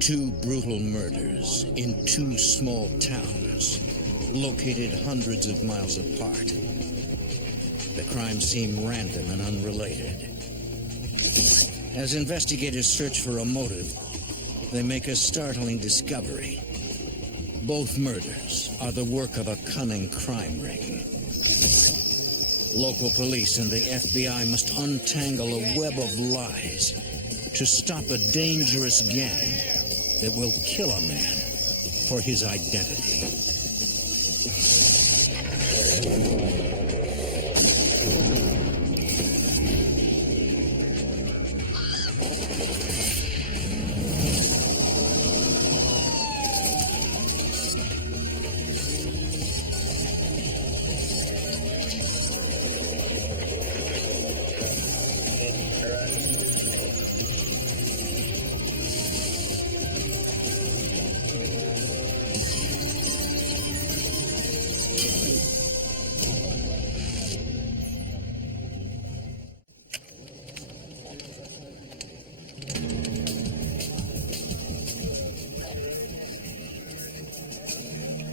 Two brutal murders in two small towns, located hundreds of miles apart. The crimes seem random and unrelated. As investigators search for a motive, they make a startling discovery. Both murders are the work of a cunning crime ring. Local police and the FBI must untangle a web of lies to stop a dangerous gang that will kill a man for his identity.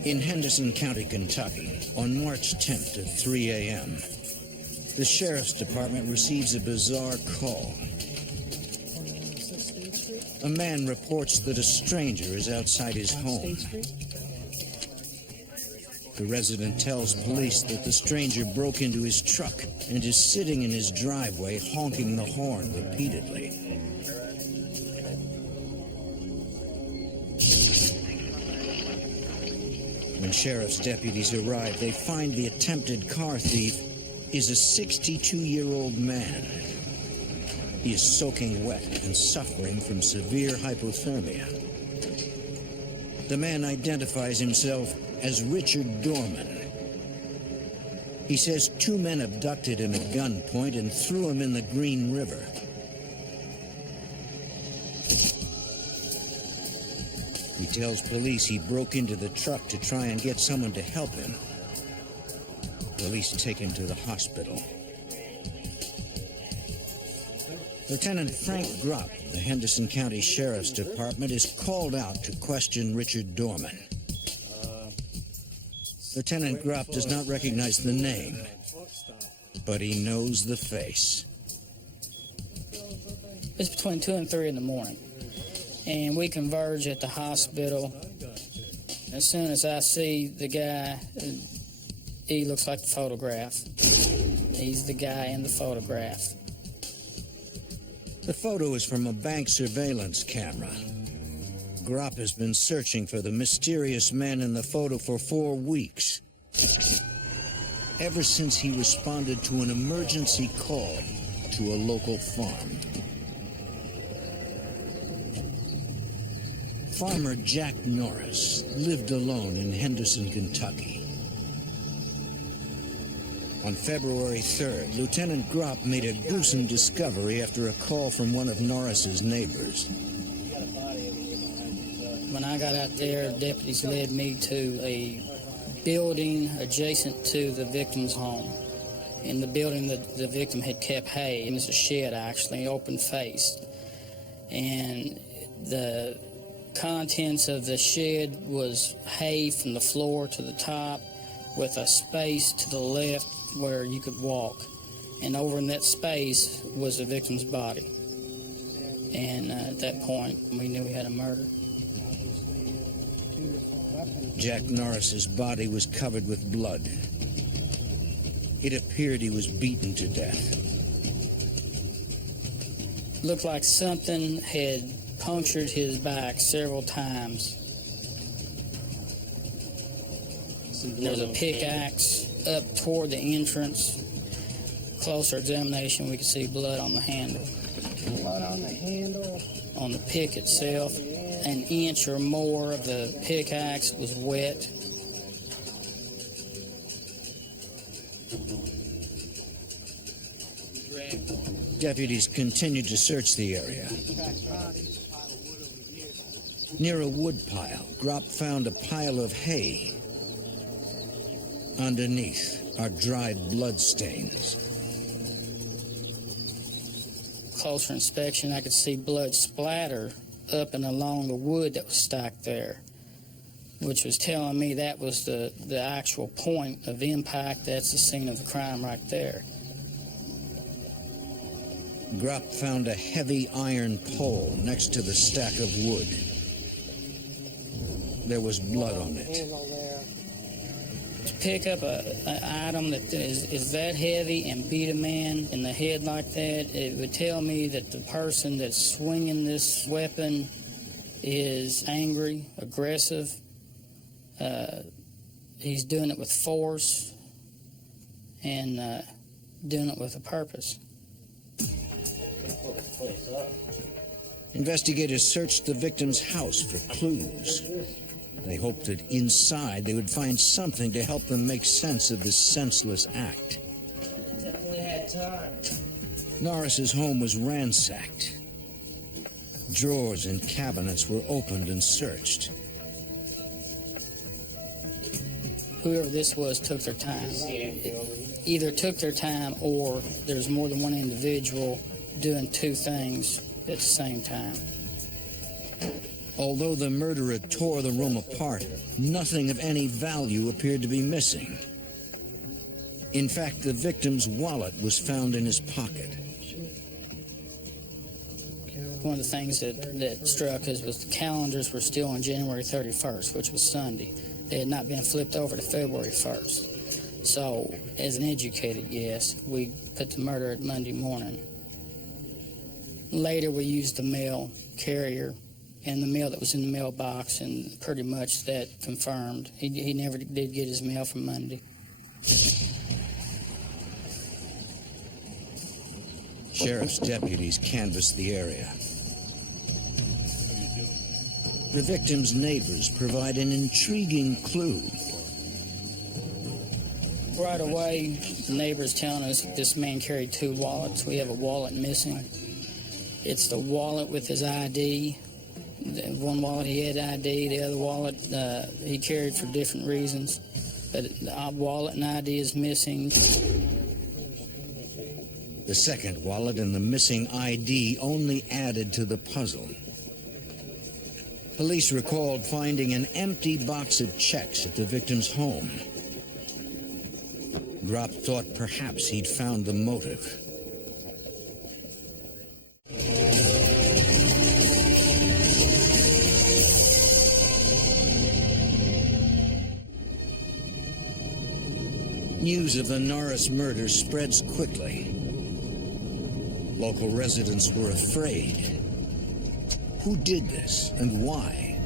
In Henderson County, Kentucky, on March 10th at 3 a.m., the Sheriff's Department receives a bizarre call. A man reports that a stranger is outside his home. The resident tells police that the stranger broke into his truck and is sitting in his driveway honking the horn repeatedly. When sheriff's deputies arrive, they find the attempted car thief is a 62-year-old man. He is soaking wet and suffering from severe hypothermia. The man identifies himself as Richard Dorman. He says two men abducted him at gunpoint and threw him in the Green River. He tells police he broke into the truck to try and get someone to help him. Police take him to the hospital. Lieutenant Frank Gropp, the Henderson County Sheriff's Department, is called out to question Richard Dorman. Lieutenant Gropp does not recognize the name, but he knows the face. It's between 2 and 3 in the morning, and we converge at the hospital. As soon as I see the guy, he looks like the photograph. He's the guy in the photograph. The photo is from a bank surveillance camera. Gropp has been searching for the mysterious man in the photo for 4 weeks. Ever since he responded to an emergency call to a local farm. Farmer Jack Norris lived alone in Henderson, Kentucky. On February 3rd, Lieutenant Gropp made a gruesome discovery after a call from one of Norris's neighbors. When I got out there, deputies led me to a building adjacent to the victim's home. In the building that the victim had kept hay, it was a shed actually, open-faced. And the contents of the shed was hay from the floor to the top with a space to the left where you could walk. And over in that space was the victim's body. And at that point, we knew we had a murder. Jack Norris's body was covered with blood. It appeared he was beaten to death. Looked like something had punctured his back several times. There's a pickaxe up toward the entrance. Closer examination, we could see blood on the handle. Blood on the handle? On the pick itself. An inch or more of the pickaxe was wet. Deputies continued to search the area. Near a woodpile, Gropp found a pile of hay. Underneath are dried blood stains. Closer inspection, I could see blood splatter up and along the wood that was stacked there, which was telling me that was the actual point of impact. That's the scene of the crime right there. Gropp found a heavy iron pole next to the stack of wood. There was blood on it. Handle there. To pick up an item that is that heavy and beat a man in the head like that, it would tell me that the person that's swinging this weapon is angry, aggressive. He's doing it with force and doing it with a purpose. Investigators searched the victim's house for clues. They hoped that inside they would find something to help them make sense of this senseless act. Definitely had time. Norris's home was ransacked. Drawers and cabinets were opened and searched. Whoever this was took their time. Either took their time or there's more than one individual doing two things at the same time. Although the murderer tore the room apart, nothing of any value appeared to be missing. In fact, the victim's wallet was found in his pocket. One of the things that struck us was the calendars were still on January 31st, which was Sunday. They had not been flipped over to February 1st. So, as an educated guess, we put the murder at Monday morning. Later, we used the mail carrier and the mail that was in the mailbox, and pretty much that confirmed. He never did get his mail from Monday. Sheriff's deputies canvassed the area. The victim's neighbors provide an intriguing clue. Right away, the neighbors telling us this man carried two wallets. We have a wallet missing. It's the wallet with his ID. One wallet he had ID, the other wallet he carried for different reasons. But the wallet and ID is missing. The second wallet and the missing ID only added to the puzzle. Police recalled finding an empty box of checks at the victim's home. Gropp thought perhaps he'd found the motive. News of the Norris murder spreads quickly. Local residents were afraid. Who did this and why?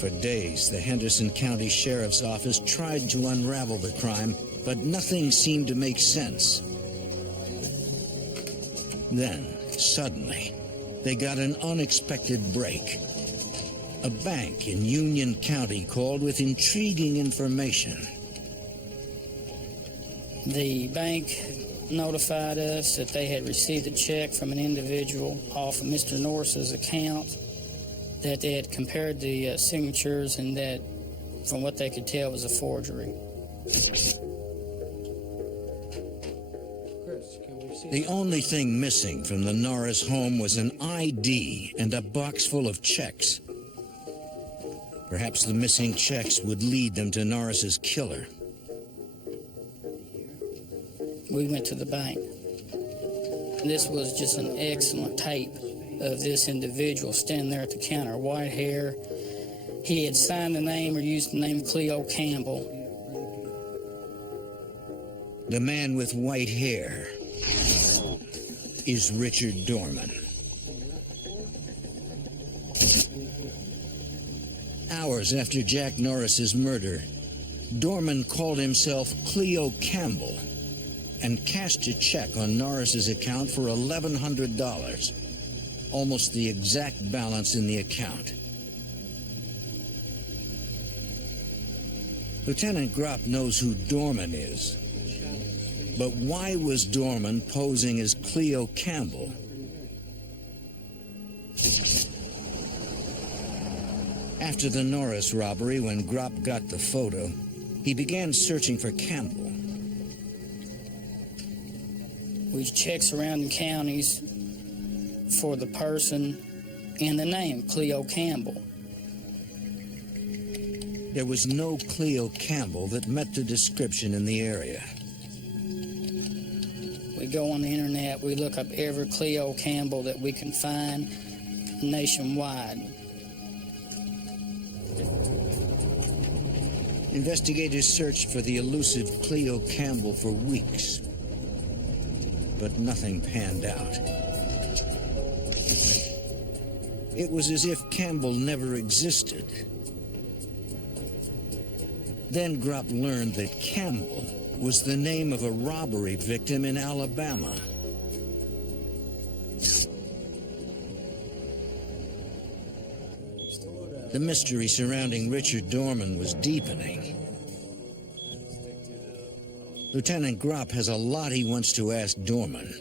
For days, the Henderson County Sheriff's Office tried to unravel the crime, but nothing seemed to make sense. Then, suddenly, they got an unexpected break. A bank in Union County called with intriguing information. The bank notified us that they had received a check from an individual off of Mr. Norris's account, that they had compared the signatures, and that, from what they could tell, was a forgery. The only thing missing from the Norris home was an ID and a box full of checks. Perhaps the missing checks would lead them to Norris's killer. We went to the bank. This was just an excellent tape of this individual standing there at the counter, white hair. He had signed the name or used the name Cleo Campbell. The man with white hair is Richard Dorman. Hours after Jack Norris's murder, Dorman called himself Cleo Campbell and cashed a check on Norris's account for $1,100, almost the exact balance in the account. Lieutenant Gropp knows who Dorman is, but why was Dorman posing as Cleo Campbell? After the Norris robbery, when Gropp got the photo, he began searching for Campbell. We checked surrounding counties, for the person and the name, Cleo Campbell. There was no Cleo Campbell that met the description in the area. We go on the internet, we look up every Cleo Campbell that we can find nationwide. Investigators searched for the elusive Cleo Campbell for weeks, but nothing panned out. It was as if Campbell never existed. Then Grupp learned that Campbell was the name of a robbery victim in Alabama. The mystery surrounding Richard Dorman was deepening. Lieutenant Grupp has a lot he wants to ask Dorman.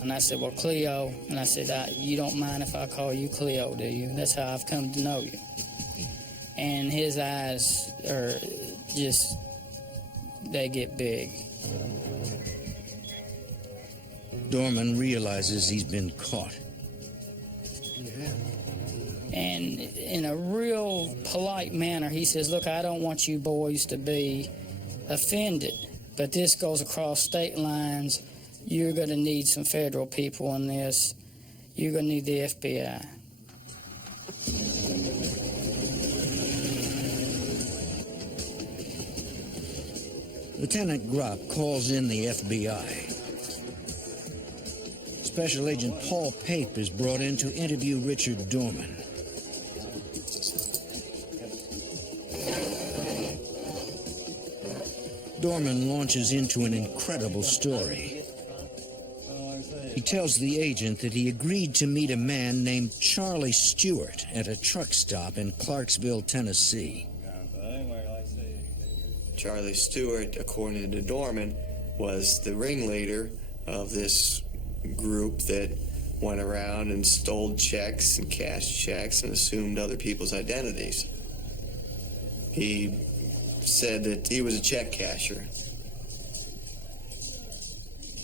And I said, well, Cleo, and I said, you don't mind if I call you Cleo, do you? That's how I've come to know you. And his eyes are just, they get big. Dorman realizes he's been caught. And in a real polite manner, he says, look, I don't want you boys to be offended, but this goes across state lines. You're going to need some federal people in this. You're going to need the FBI. Lieutenant Grupp calls in the FBI. Special Agent Paul Pape is brought in to interview Richard Dorman. Dorman launches into an incredible story. He tells the agent that he agreed to meet a man named Charlie Stewart at a truck stop in Clarksville, Tennessee. Charlie Stewart, according to Dorman, was the ringleader of this group that went around and stole checks and cashed checks and assumed other people's identities. He said that he was a check casher.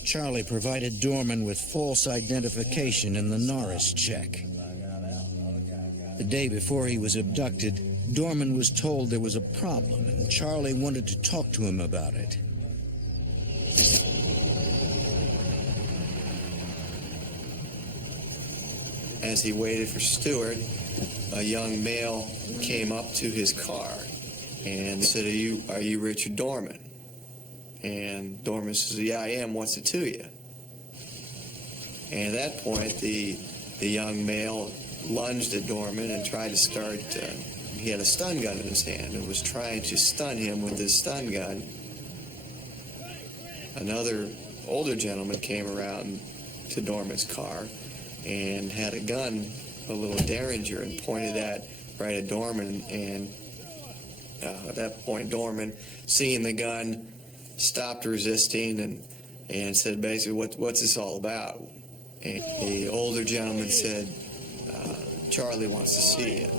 Charlie provided Dorman with false identification in the Norris check. The day before he was abducted, Dorman was told there was a problem, and Charlie wanted to talk to him about it. As he waited for Stewart, a young male came up to his car and said, are you Richard Dorman? And Dorman says, yeah, I am. What's it to you? And at that point, the young male lunged at Dorman and tried to start, he had a stun gun in his hand and was trying to stun him with his stun gun. Another older gentleman came around to Dorman's car and had a gun, a little Derringer, and pointed that right at Dorman. And at that point, Dorman, seeing the gun, stopped resisting and said, basically, what's this all about? And the older gentleman said, Charlie wants to see you.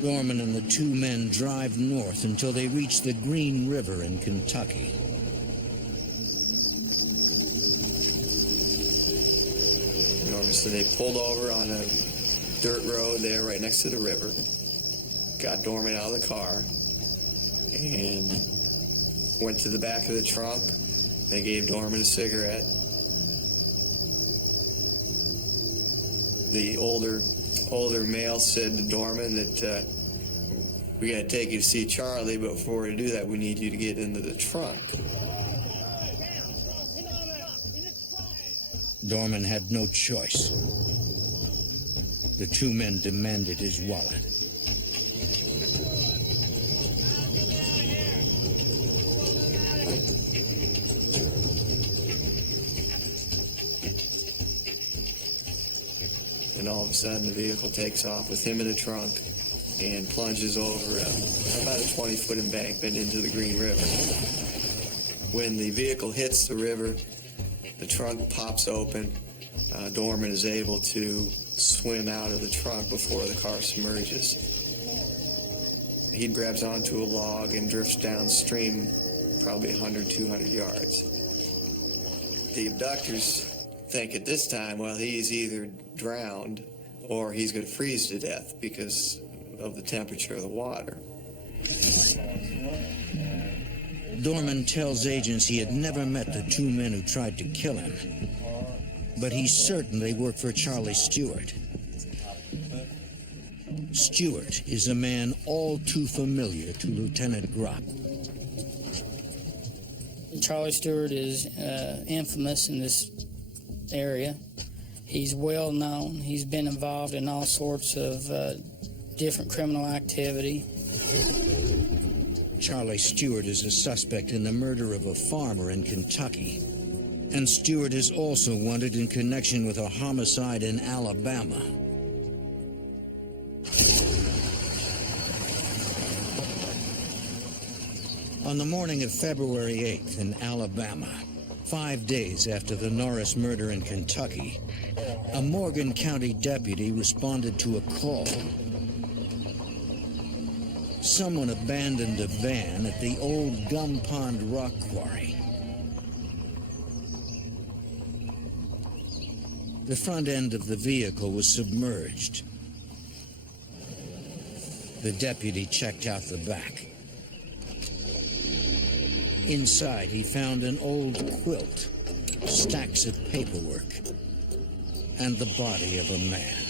Dorman and the two men drive north until they reach the Green River in Kentucky. So they pulled over on a dirt road there right next to the river, got Dorman out of the car, and went to the back of the trunk. They gave Dorman a cigarette. The older male said to Dorman that we got to take you to see Charlie, but before we do that, we need you to get into the trunk. Dorman had no choice. The two men demanded his wallet. And all of a sudden, the vehicle takes off with him in the trunk and plunges over about a 20-foot embankment into the Green River. When the vehicle hits the river, the trunk pops open. Dorman is able to swim out of the trunk before the car submerges. he grabs onto a log and drifts downstream probably 100, 200 yards. The abductors think at this time, well, he's either drowned or he's going to freeze to death because of the temperature of the water. Dorman tells agents he had never met the two men who tried to kill him, but he's certain they work for Charlie Stewart. Stewart is a man all too familiar to Lieutenant Gropp. Charlie Stewart is infamous in this area. He's well known. He's been involved in all sorts of different criminal activity. Charlie Stewart is a suspect in the murder of a farmer in Kentucky. And Stewart is also wanted in connection with a homicide in Alabama. On the morning of February 8th in Alabama, 5 days after the Norris murder in Kentucky, a Morgan County deputy responded to a call. Someone abandoned a van at the old Gum Pond rock quarry. The front end of the vehicle was submerged. The deputy checked out the back. Inside, he found an old quilt, stacks of paperwork, and the body of a man.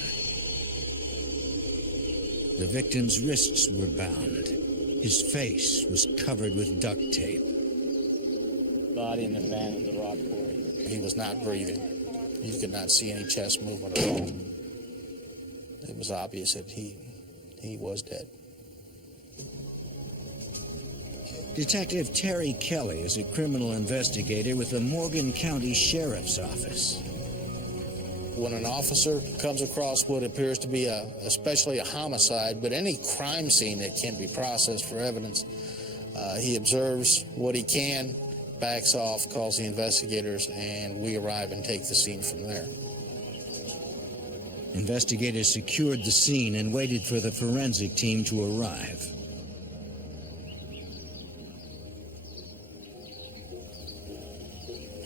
The victim's wrists were bound. His face was covered with duct tape. Body in the van at the rock quarry. He was not breathing. You could not see any chest movement at all. It was obvious that he was dead. Detective Terry Kelly is a criminal investigator with the Morgan County Sheriff's Office. When an officer comes across what appears to be especially a homicide, but any crime scene that can be processed for evidence, he observes what he can, backs off, calls the investigators, and we arrive and take the scene from there. Investigators secured the scene and waited for the forensic team to arrive.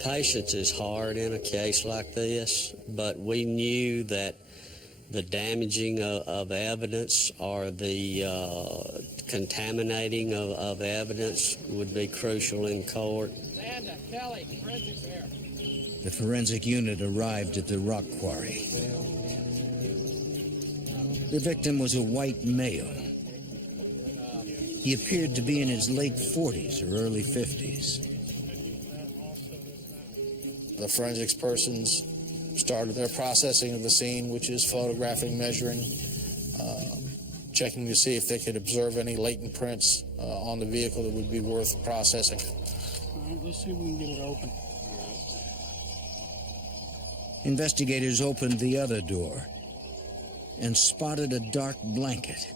Patience is hard in a case like this, but we knew that the damaging of evidence or the contaminating of evidence would be crucial in court. The forensic unit arrived at the rock quarry. The victim was a white male. He appeared to be in his late 40s or early 50s. The forensics persons started their processing of the scene, which is photographing, measuring, checking to see if they could observe any latent prints on the vehicle that would be worth processing. All right, let's see if we can get it open. Investigators opened the other door and spotted a dark blanket.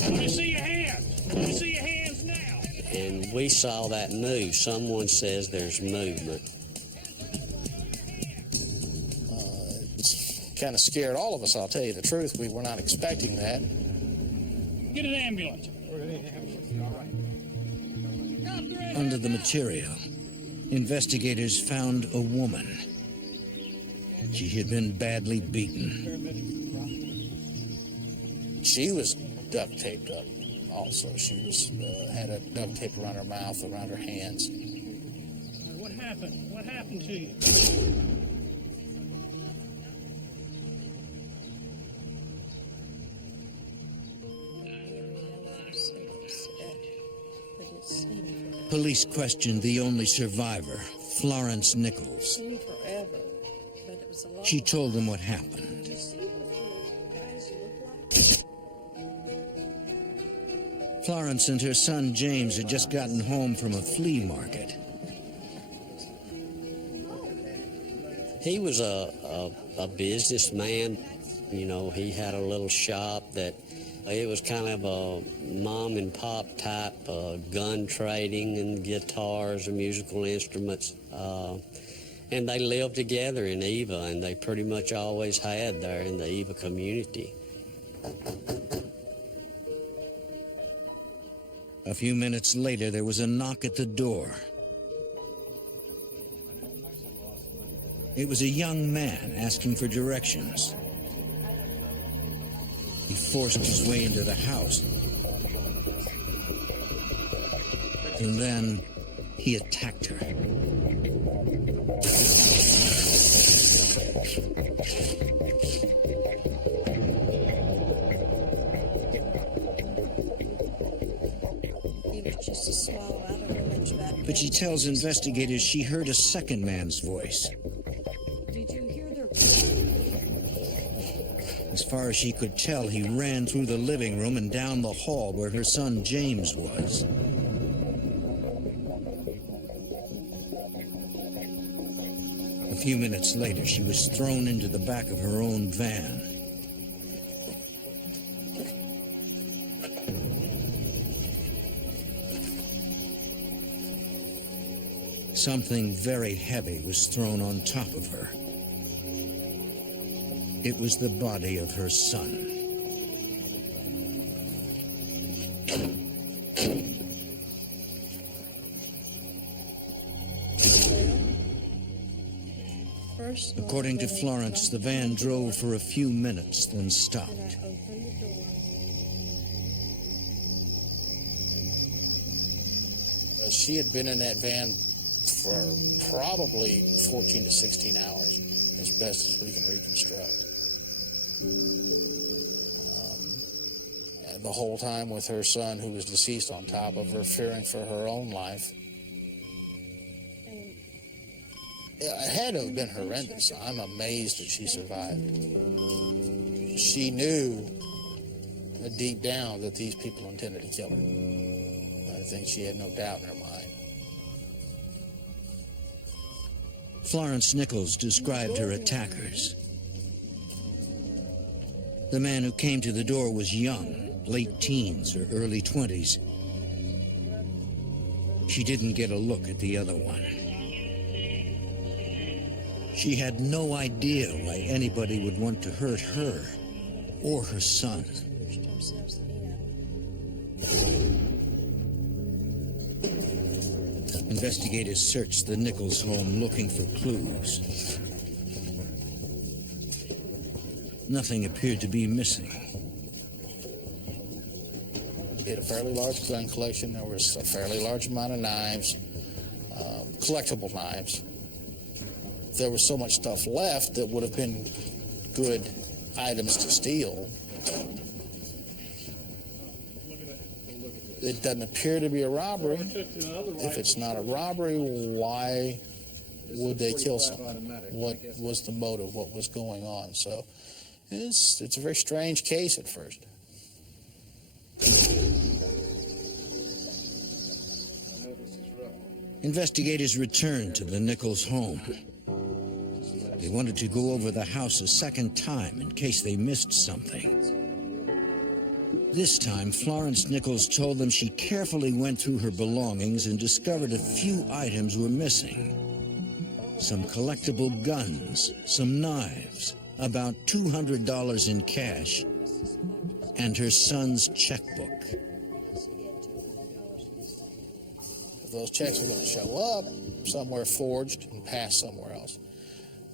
Let me see your hands. Let me see your hands now. And we saw that move. Someone says there's movement. It's kind of scared all of us, I'll tell you the truth. We were not expecting that. Get an ambulance. Under the material, investigators found a woman. She had been badly beaten. She was duct taped up also. She was had a duct tape around her mouth, around her hands. What happened? What happened to you? Police questioned the only survivor, Florence Nichols. She told them what happened. Florence and her son James had just gotten home from a flea market. He was a businessman. You know, he had a little shop that it was kind of a mom and pop type gun trading and guitars and musical instruments. And they lived together in Eva, and they pretty much always had there in the Eva community. A few minutes later, there was a knock at the door. It was a young man asking for directions. He forced his way into the house. And then he attacked her. Just a swallow. I don't know much about But she tells investigators she heard a second man's voice. Did you hear their... As far as she could tell, he ran through the living room and down the hall where her son James was. A few minutes later, she was thrown into the back of her own van. Something very heavy was thrown on top of her. It was the body of her son. According to Florence, the van drove for a few minutes, then stopped. She had been in that van for probably 14 to 16 hours, as best as we can reconstruct. The whole time with her son, who was deceased on top of her, fearing for her own life. It had to have been horrendous. I'm amazed that she survived. She knew deep down that these people intended to kill her. I think she had no doubt in her mind. Florence Nichols described her attackers. The man who came to the door was young, late teens or early 20s. She didn't get a look at the other one. She had no idea why anybody would want to hurt her or her son. Investigators searched the Nichols home looking for clues. Nothing appeared to be missing. He had a fairly large gun collection. There was a fairly large amount of knives, collectible knives. There was so much stuff left that would have been good items to steal. It doesn't appear to be a robbery. If it's not a robbery, why would they kill someone? What was the motive? What was going on? So it's a very strange case at first. Investigators returned to the Nichols home. They wanted to go over the house a second time in case they missed something. This time, Florence Nichols told them she carefully went through her belongings and discovered a few items were missing. Some collectible guns, some knives, about $200 in cash, and her son's checkbook. If those checks are going to show up somewhere forged and pass somewhere else,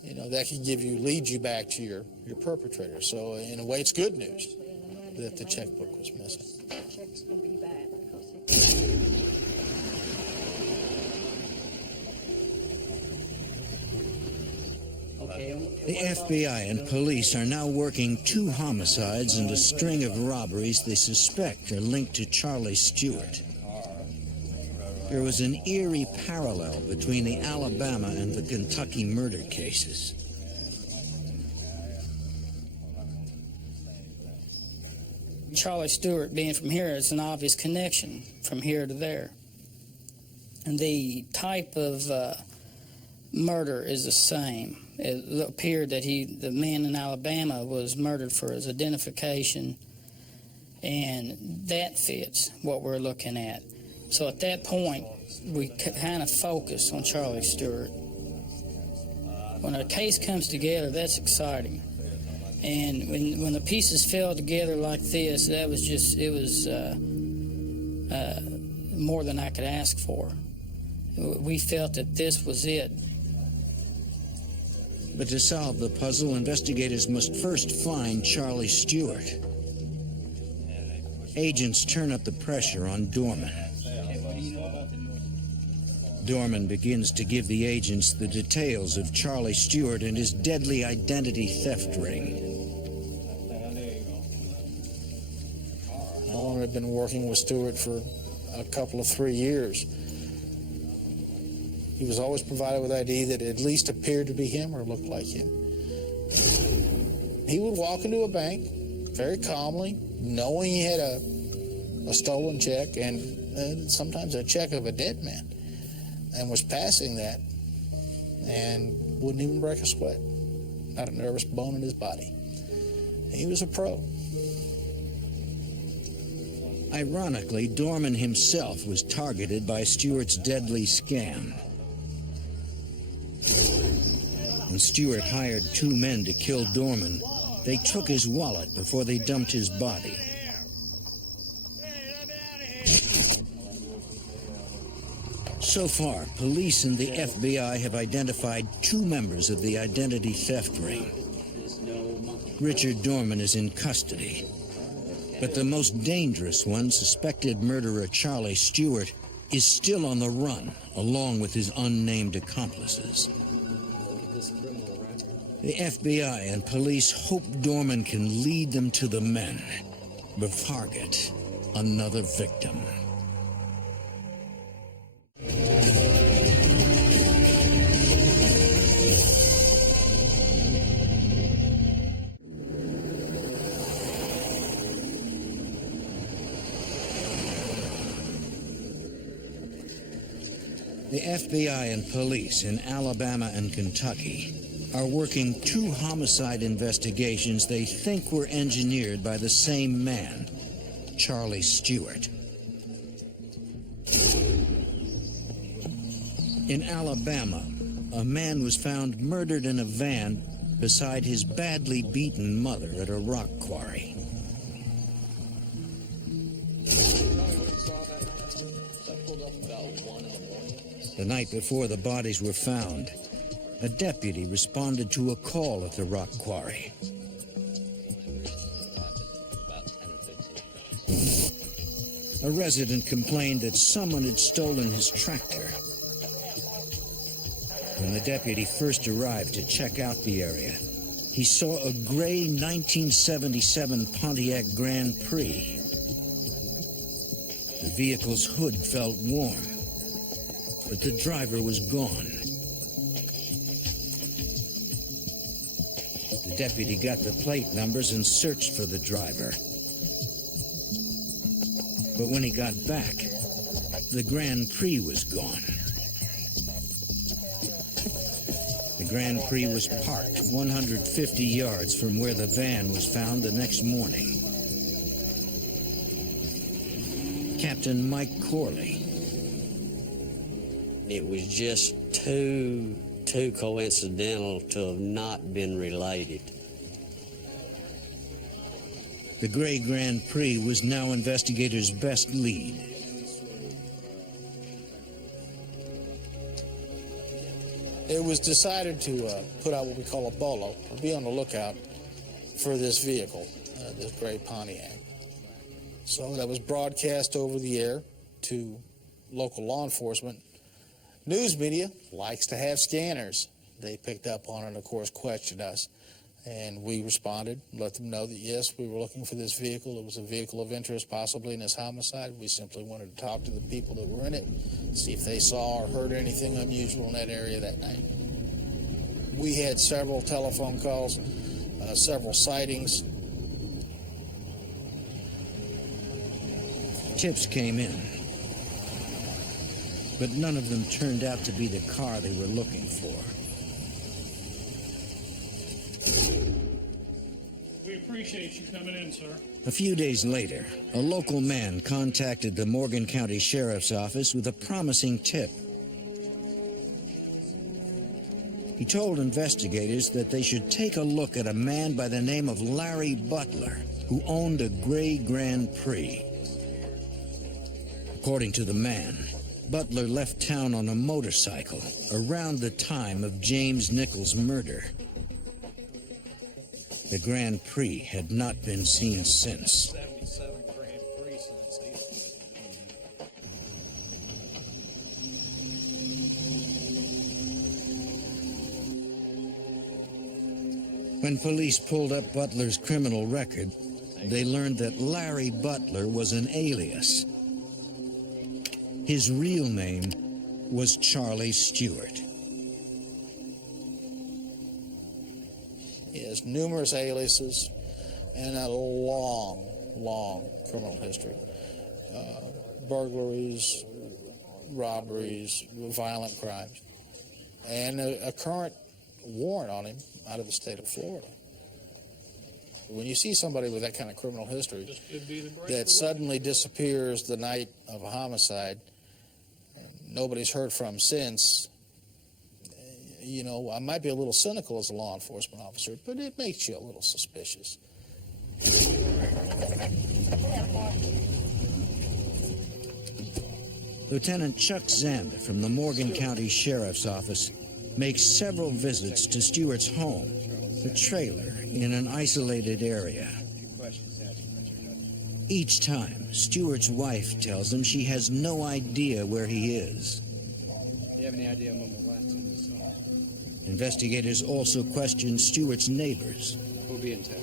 you know, that can lead you back to your perpetrator. So in a way, it's good news that the checkbook was missing. The FBI and police are now working 2 homicides and a string of robberies they suspect are linked to Charlie Stewart. There was an eerie parallel between the Alabama and the Kentucky murder cases. Charlie Stewart being from here, it's an obvious connection from here to there. And the type of murder is the same. It appeared that the man in Alabama was murdered for his identification, and that fits what we're looking at. So at that point, we kind of focus on Charlie Stewart. When a case comes together, that's exciting. And when the pieces fell together like this, that was just, it was more than I could ask for. We felt that this was it. But to solve the puzzle, investigators must first find Charlie Stewart. Agents turn up the pressure on Dorman. Dorman begins to give the agents the details of Charlie Stewart and his deadly identity theft ring. Alan had been working with Stewart for a couple of 3 years. He was always provided with ID that at least appeared to be him or looked like him. He would walk into a bank very calmly, knowing he had a stolen check and sometimes a check of a dead man, and was passing that and wouldn't even break a sweat, not a nervous bone in his body. He was a pro. Ironically, Dorman himself was targeted by Stewart's deadly scam. When Stewart hired 2 men to kill Dorman, they took his wallet before they dumped his body. So far, police and the FBI have identified 2 members of the identity theft ring. Richard Dorman is in custody. But the most dangerous one, suspected murderer Charlie Stewart, is still on the run, along with his unnamed accomplices. The FBI and police hope Dorman can lead them to the men, but target another victim. The FBI and police in Alabama and Kentucky are working 2 homicide investigations they think were engineered by the same man, Charlie Stewart. In Alabama, a man was found murdered in a van beside his badly beaten mother at a rock quarry. The night before the bodies were found, a deputy responded to a call at the rock quarry. A resident complained that someone had stolen his tractor. When the deputy first arrived to check out the area, he saw a gray 1977 Pontiac Grand Prix. The vehicle's hood felt warm, but the driver was gone. The deputy got the plate numbers and searched for the driver. But when he got back, the Grand Prix was gone. The Grand Prix was parked 150 yards from where the van was found the next morning. Captain Mike Corley. It was just too coincidental to have not been related. The gray Grand Prix was now investigators' best lead. It was decided to put out what we call a bolo, or be on the lookout for this vehicle, this gray Pontiac. So that was broadcast over the air to local law enforcement. News media likes to have scanners. They picked up on it and, of course, questioned us. And we responded, let them know that, yes, we were looking for this vehicle. It was a vehicle of interest, possibly in this homicide. We simply wanted to talk to the people that were in it, see if they saw or heard anything unusual in that area that night. We had several telephone calls, several sightings. Tips came in, but none of them turned out to be the car they were looking for. We appreciate you coming in, sir. A few days later, a local man contacted the Morgan County Sheriff's Office with a promising tip. He told investigators that they should take a look at a man by the name of Larry Butler, who owned a gray Grand Prix. According to the man, Butler left town on a motorcycle around the time of James Nichols' murder. The Grand Prix had not been seen since. When police pulled up Butler's criminal record, they learned that Larry Butler was an alias. His real name was Charlie Stewart. He has numerous aliases and a long, long criminal history. Burglaries, robberies, violent crimes, and a current warrant on him out of the state of Florida. When you see somebody with that kind of criminal history that suddenly disappears the night of a homicide, and nobody's heard from since, you know, I might be a little cynical as a law enforcement officer, but it makes you a little suspicious. Lieutenant Chuck Zanda from the Morgan County Sheriff's Office makes several visits to Stewart's home, the trailer in an isolated area. Each time, Stewart's wife tells him she has no idea where he is. Do you have any idea when the last time you saw him? Investigators also question Stewart's neighbors. We'll be in touch.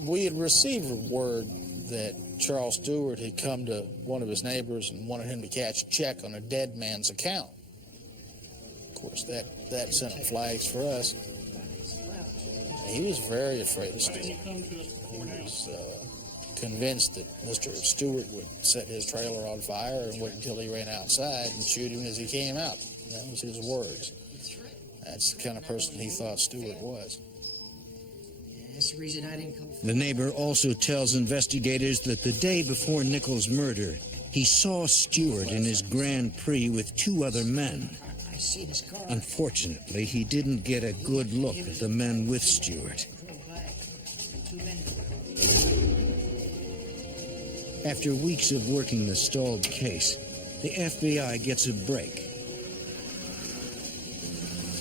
We had received word that Charles Stewart had come to one of his neighbors and wanted him to cash a check on a dead man's account. Of course, that sent up flags for us. He was very afraid of Stewart. He was convinced that Mr. Stewart would set his trailer on fire and wait until he ran outside and shoot him as he came out. That was his words. That's the kind of person he thought Stewart was. That's the reason I didn't come. The neighbor also tells investigators that the day before Nichols' murder, he saw Stewart in his Grand Prix with two other men. I see this car. Unfortunately, he didn't get a good look at the men with Stewart. After weeks of working the stalled case, the FBI gets a break.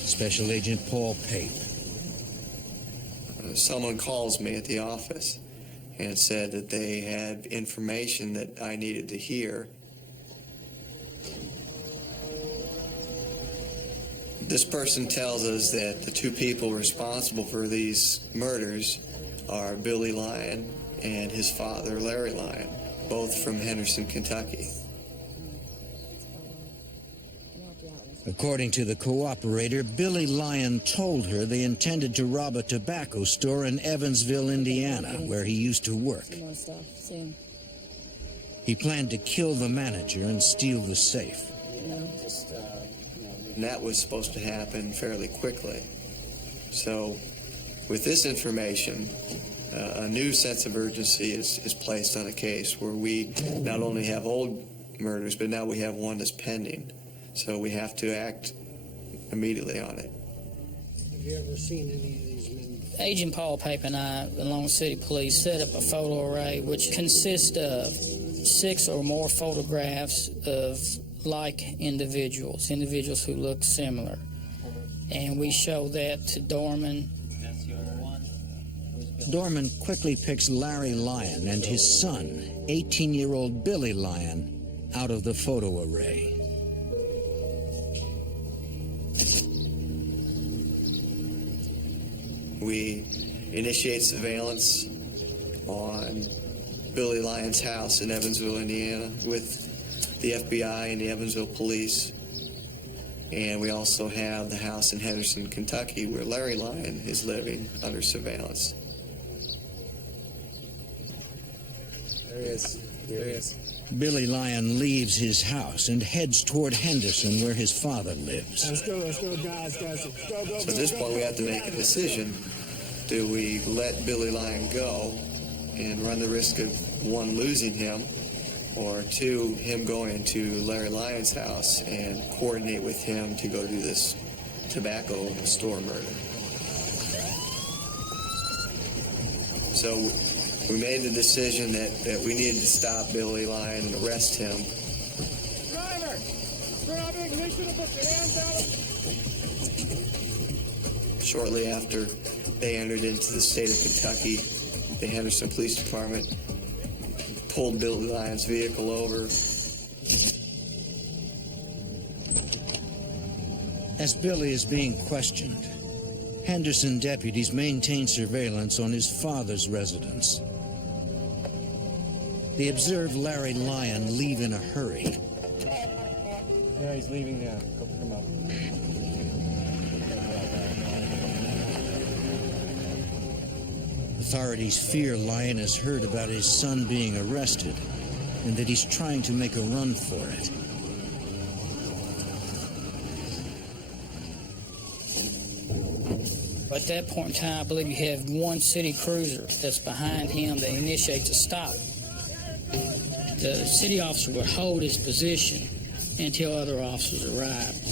Special Agent Paul Pape. Someone calls me at the office and said that they had information that I needed to hear. This person tells us that the two people responsible for these murders are Billy Lyon and his father, Larry Lyon, both from Henderson, Kentucky. According to the cooperator, Billy Lyon told her they intended to rob a tobacco store in Evansville, Indiana, where he used to work. He planned to kill the manager and steal the safe. And that was supposed to happen fairly quickly. So with this information, a new sense of urgency is placed on a case where we not only have old murders, but now we have one that's pending. So we have to act immediately on it. Have you ever seen any of these men? Agent Paul Pape and I, along with City Police, set up a photo array which consists of 6 or more photographs of like individuals who look similar. And we show that to Dorman. Dorman quickly picks Larry Lyon and his son, 18-year-old Billy Lyon, out of the photo array. We initiate surveillance on Billy Lyon's house in Evansville, Indiana, with the FBI and the Evansville police. And we also have the house in Henderson, Kentucky, where Larry Lyon is living under surveillance. There he is. There he is. Billy Lyon leaves his house and heads toward Henderson, where his father lives. Let's go, guys. Go. So at this point, we have to make a decision. Do we let Billy Lyon go and run the risk of, one, losing him, or two, him going to Larry Lyon's house and coordinate with him to go do this tobacco store murder. So we made the decision that we needed to stop Billy Lyon and arrest him. Driver, turn off the ignition and put your hands out. Shortly after they entered into the state of Kentucky, the Henderson Police Department pulled Billy Lyon's vehicle over. As Billy is being questioned, Henderson deputies maintain surveillance on his father's residence. They observe Larry Lyon leave in a hurry. Yeah, he's leaving now. Go pick him up. Authorities fear Lyon has heard about his son being arrested and that he's trying to make a run for it. At that point in time, I believe you have one city cruiser that's behind him that initiates a stop. The city officer would hold his position until other officers arrived.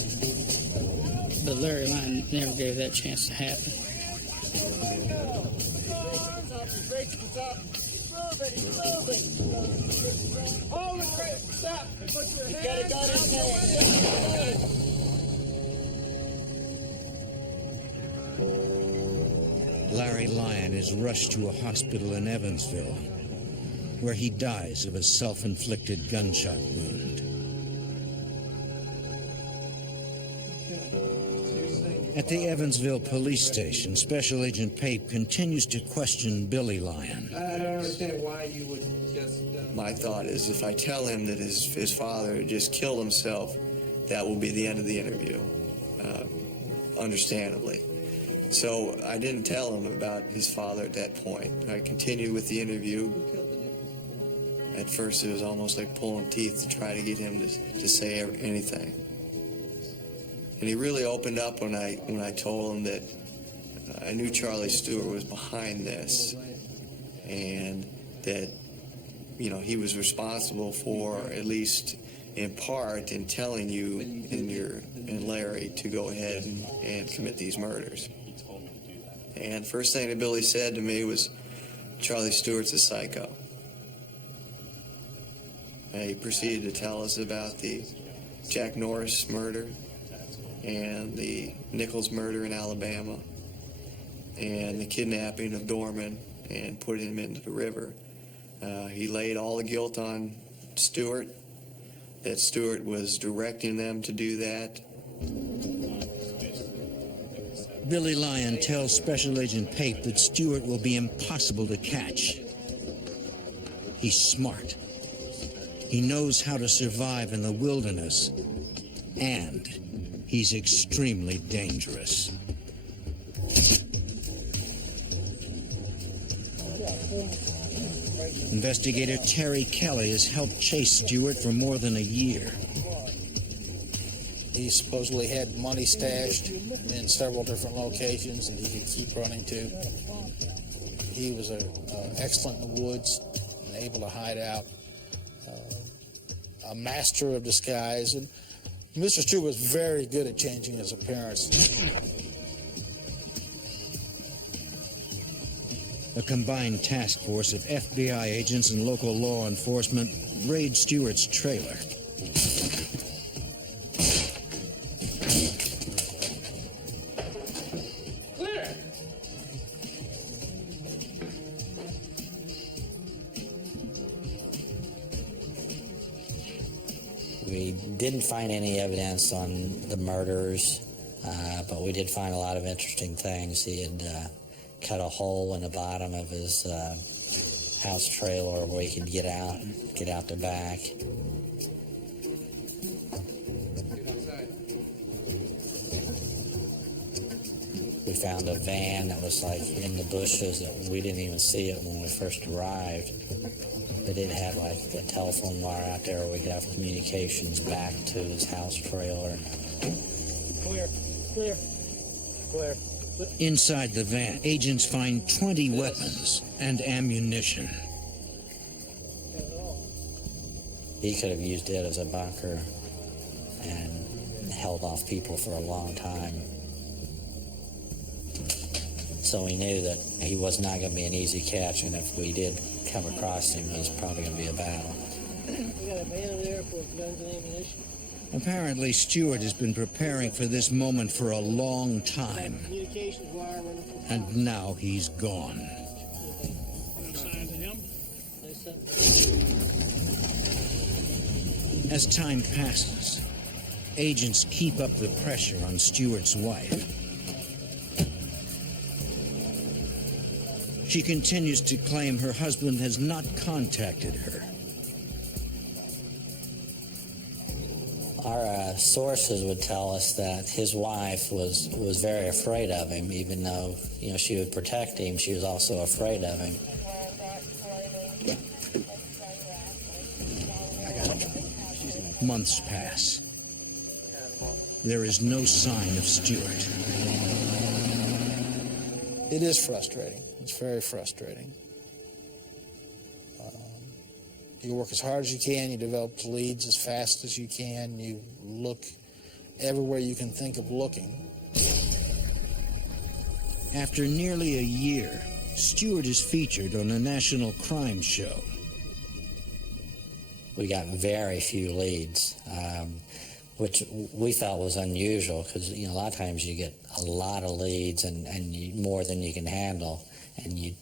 But Larry Lyon never gave that chance to happen. Larry Lyon is rushed to a hospital in Evansville, where he dies of a self-inflicted gunshot wound. At the Evansville police station, Special Agent Pape continues to question Billy Lyon. I don't understand why you would just... My thought is if I tell him that his father just killed himself, that will be the end of the interview, understandably. So I didn't tell him about his father at that point. I continued with the interview. At first it was almost like pulling teeth to try to get him to say anything. And he really opened up when I told him that I knew Charlie Stewart was behind this, and that, you know, he was responsible for, at least in part, in telling you and Larry to go ahead and commit these murders. And first thing that Billy said to me was, Charlie Stewart's a psycho. And he proceeded to tell us about the Jack Norris murder and the Nichols murder in Alabama and the kidnapping of Dorman and putting him into the river. He laid all the guilt on Stewart, that Stewart was directing them to do that. Billy Lyon tells Special Agent Pape that Stewart will be impossible to catch. He's smart. He knows how to survive in the wilderness, and he's extremely dangerous. Investigator Terry Kelly has helped chase Stewart for more than a year. He supposedly had money stashed in several different locations that he could keep running to. He was excellent in the woods and able to hide out. A master of disguise. And Mr. Stewart was very good at changing his appearance. A combined task force of FBI agents and local law enforcement raid Stewart's trailer. Clear! We didn't find any evidence on the murders, but we did find a lot of interesting things. He had cut a hole in the bottom of his house trailer where he could get out the back. We found a van that was like in the bushes that we didn't even see it when we first arrived. But it had like a telephone wire out there where we could have communications back to his house trailer. Clear, clear, clear. Inside the van, agents find 20 weapons and ammunition. He could have used it as a bunker and held off people for a long time. So we knew that he was not going to be an easy catch, and if we did come across him, it was probably going to be a battle. We got a van there for guns and ammunition. Apparently, Stewart has been preparing for this moment for a long time, Communications wire running from and now he's gone. Assigned to him. As time passes, agents keep up the pressure on Stewart's wife. She continues to claim her husband has not contacted her. Our sources would tell us that his wife was very afraid of him, even though, you know, she would protect him. She was also afraid of him. Months pass. There is no sign of Stewart. It is frustrating. It's very frustrating. You work as hard as you can, you develop leads as fast as you can, you look everywhere you can think of looking. After nearly a year, Stewart is featured on a national crime show. We got very few leads, which we felt was unusual because, you know, a lot of times you get a lot of leads and more than you can handle, and you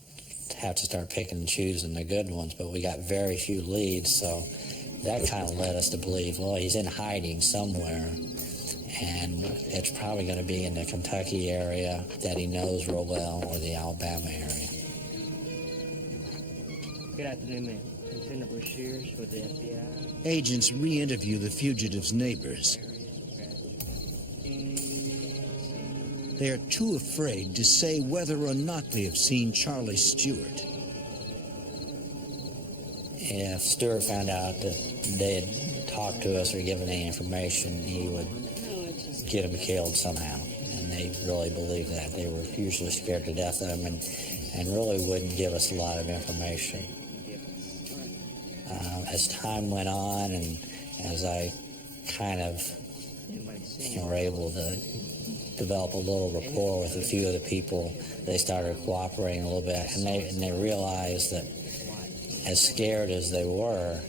have to start picking and choosing the good ones, but we got very few leads, so that kind of led us to believe, well, he's in hiding somewhere, and it's probably going to be in the Kentucky area that he knows real well, or the Alabama area. Good afternoon, ma'am. Lieutenant Brashears with the FBI. Agents re-interview the fugitive's neighbors. They are too afraid to say whether or not they have seen Charlie Stewart. If Stewart found out that they had talked to us or given any information, he would get him killed somehow. And they really believed that. They were usually scared to death of him and really wouldn't give us a lot of information. As time went on and as I kind of were able to develop a little rapport with a few of the people, they started cooperating a little bit, and they realized that as scared as they were,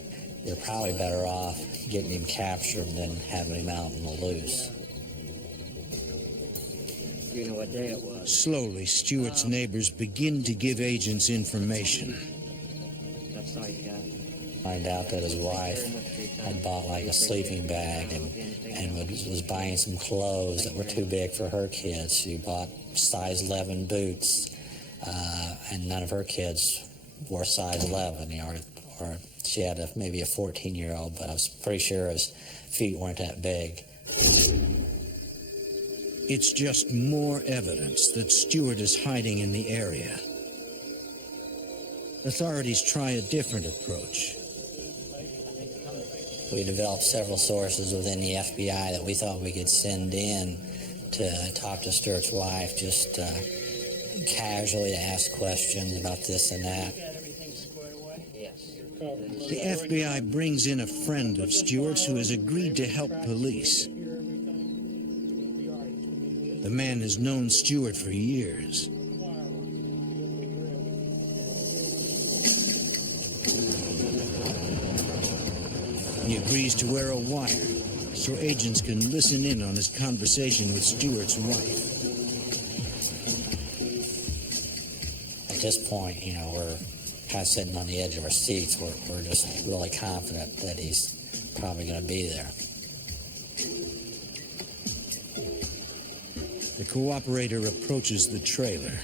they're probably better off getting him captured than having him out in the loose. Do you know what day it was? Slowly, Stewart's neighbors begin to give agents information. That's all you got. Find out that his wife had bought like a sleeping bag and was buying some clothes that were too big for her kids. She bought size 11 boots, and none of her kids wore size 11, you know, or she had maybe a 14-year-old, but I was pretty sure his feet weren't that big. It's just more evidence that Stewart is hiding in the area. Authorities try a different approach. We developed several sources within the FBI that we thought we could send in to talk to Stewart's wife, just casually to ask questions about this and that. The FBI brings in a friend of Stewart's who has agreed to help police. The man has known Stewart for years. He agrees to wear a wire so agents can listen in on his conversation with Stewart's wife. At this point, you know, we're kind of sitting on the edge of our seats. We're just really confident that he's probably going to be there. The cooperator approaches the trailer.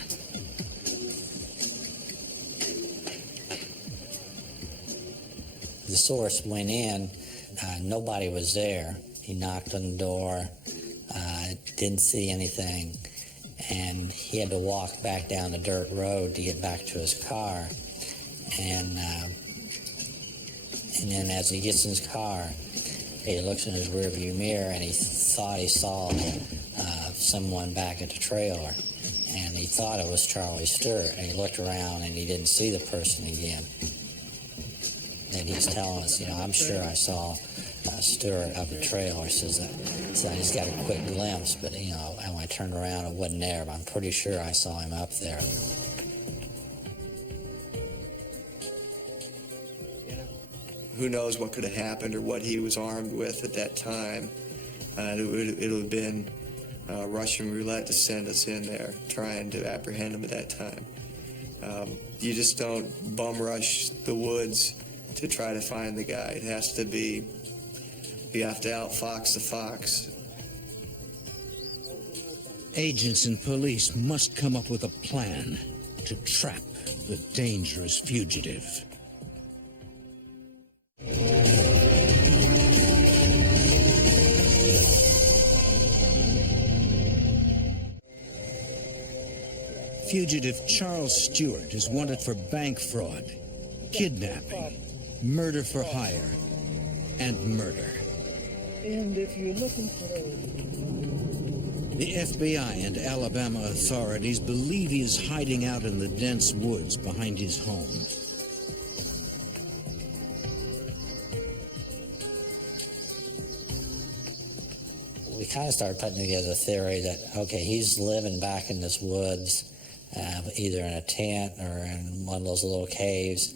The source went in, nobody was there. He knocked on the door, didn't see anything, and he had to walk back down the dirt road to get back to his car. And then as he gets in his car, he looks in his rearview mirror and he thought he saw someone back at the trailer. And he thought it was Charlie Stewart, and he looked around and he didn't see the person again. And he's telling us, I'm sure I saw Stewart up a trailer. Says I just got a quick glimpse, but when I turned around, it wasn't there. But I'm pretty sure I saw him up there. Who knows what could have happened or what he was armed with at that time. It would have been Russian roulette to send us in there, trying to apprehend him at that time. You just don't bum rush the woods to try to find the guy. It has to be, you have to outfox the fox. Agents and police must come up with a plan to trap the dangerous fugitive. Fugitive Charles Stewart is wanted for bank fraud, kidnapping, murder for hire, and murder. And if you're looking for The FBI and Alabama authorities believe he is hiding out in the dense woods behind his home. We kind of started putting together a theory that, okay, he's living back in this woods, either in a tent or in one of those little caves.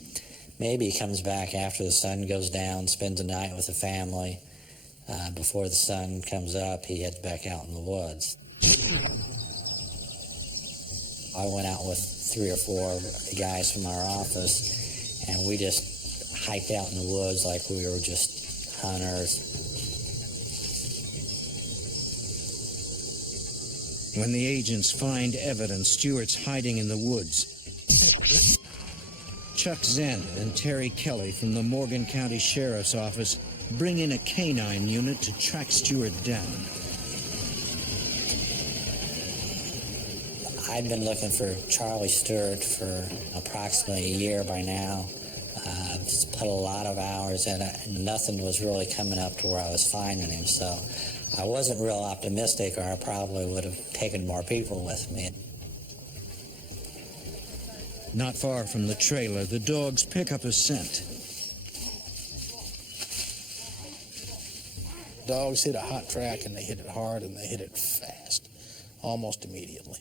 Maybe he comes back after the sun goes down, spends the night with the family. Before the sun comes up, he heads back out in the woods. I went out with 3 or 4 guys from our office, and we just hiked out in the woods like we were just hunters. When the agents find evidence Stewart's hiding in the woods, Chuck Zand and Terry Kelly from the Morgan County Sheriff's Office bring in a canine unit to track Stewart down. I'd been looking for Charlie Stewart for approximately a year by now. Just put a lot of hours in it, and nothing was really coming up to where I was finding him. So I wasn't real optimistic, or I probably would have taken more people with me. Not far from the trailer, the dogs pick up a scent. Dogs hit a hot track, and they hit it hard, and they hit it fast, almost immediately.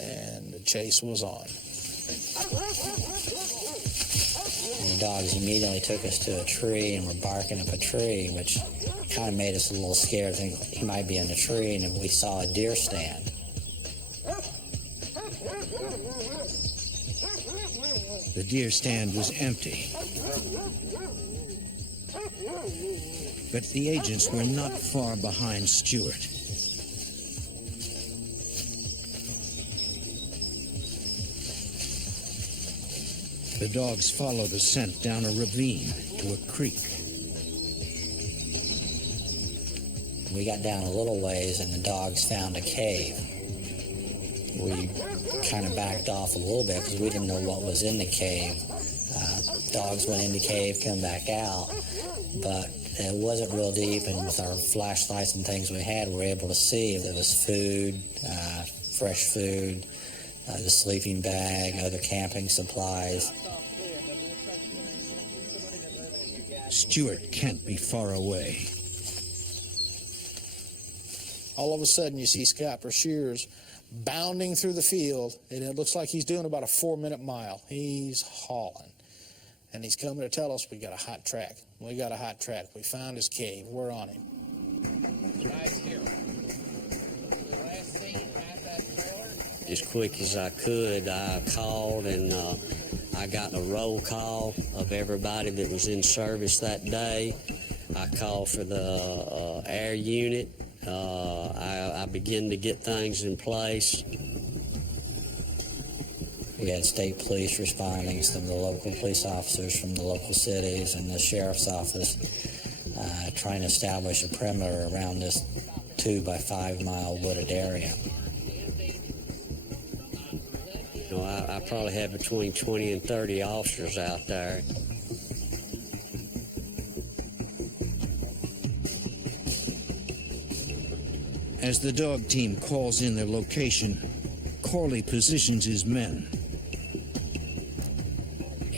And the chase was on. And the dogs immediately took us to a tree and were barking up a tree, which kind of made us a little scared, thinking he might be in the tree, and we saw a deer stand. The deer stand was empty. But the agents were not far behind Stewart. The dogs follow the scent down a ravine to a creek. We got down a little ways, and the dogs found a cave. We kind of backed off a little bit because we didn't know what was in the cave. Dogs went in the cave, come back out, but it wasn't real deep, and with our flashlights and things we had, we were able to see if there was food, fresh food, the sleeping bag, other camping supplies. Stewart can't be far away. All of a sudden, you see Scott Brashears bounding through the field, and it looks like he's doing about a 4-minute mile. He's hauling, and he's coming to tell us we got a hot track. We got a hot track. We found his cave. We're on him. As quick as I could, I called, and I got a roll call of everybody that was in service that day. I called for the air unit. I began to get things in place. We had state police responding, some of the local police officers from the local cities, and the sheriff's office trying to establish a perimeter around this 2 by 5 mile wooded area. You know, I probably had between 20 and 30 officers out there. As the dog team calls in their location, Corley positions his men.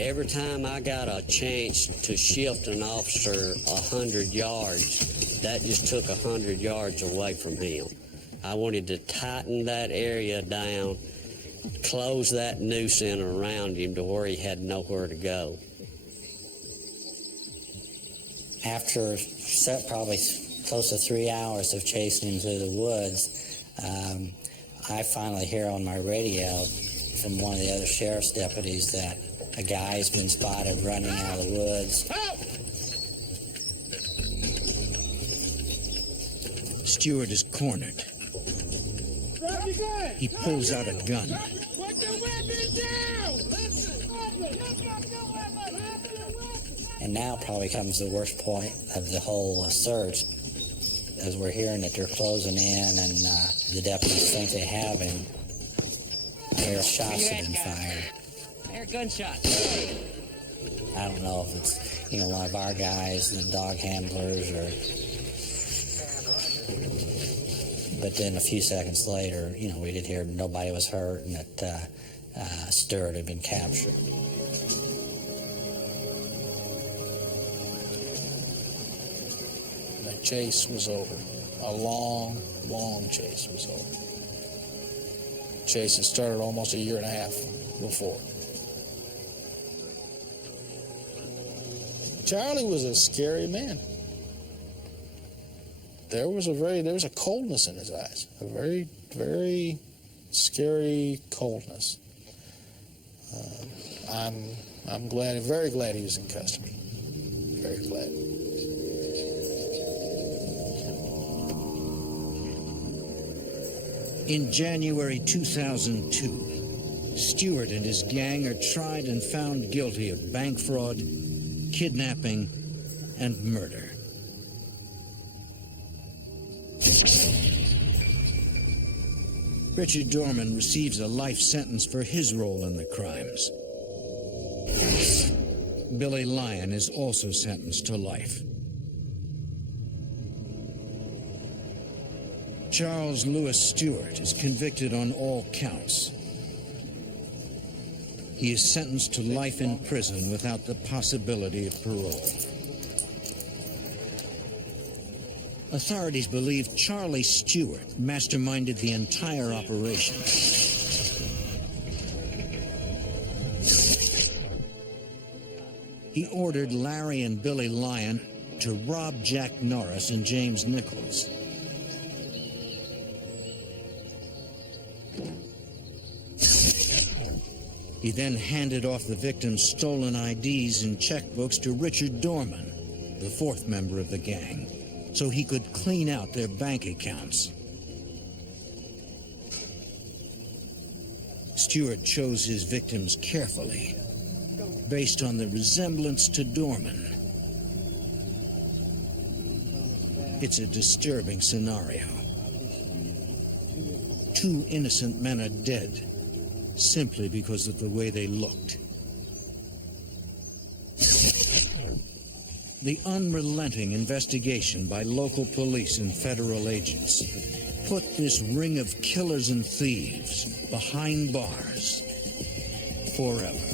Every time I got a chance to shift an officer 100 yards, that just took 100 yards away from him. I wanted to tighten that area down, close that noose in around him to where he had nowhere to go. After probably close to 3 hours of chasing him through the woods, I finally hear on my radio from one of the other sheriff's deputies that a guy's been spotted running out of the woods. Stewart is cornered. He pulls out a gun. Put the weapon down! And now probably comes the worst point of the whole search, as we're hearing that they're closing in and the deputies think they have him. Their shots have been fired. Air gunshot. I don't know if it's, one of our guys, the dog handlers, but then a few seconds later, we did hear nobody was hurt and that Stewart had been captured. The chase was over. A long, long chase was over. Chase had started almost a year and a half before. Charlie was a scary man. There was a coldness in his eyes, a very, very scary coldness. I'm glad, very glad he was in custody. Very glad. In January 2002, Stewart and his gang are tried and found guilty of bank fraud, kidnapping, and murder. Richard Dorman receives a life sentence for his role in the crimes. Billy Lyon is also sentenced to life. Charles Lewis Stewart is convicted on all counts. He is sentenced to life in prison without the possibility of parole. Authorities believe Charlie Stewart masterminded the entire operation. He ordered Larry and Billy Lyon to rob Jack Norris and James Nichols. He then handed off the victims' stolen IDs and checkbooks to Richard Dorman, the fourth member of the gang, so he could clean out their bank accounts. Stewart chose his victims carefully, based on the resemblance to Dorman. It's a disturbing scenario. Two innocent men are dead, simply because of the way they looked. The unrelenting investigation by local police and federal agents put this ring of killers and thieves behind bars forever.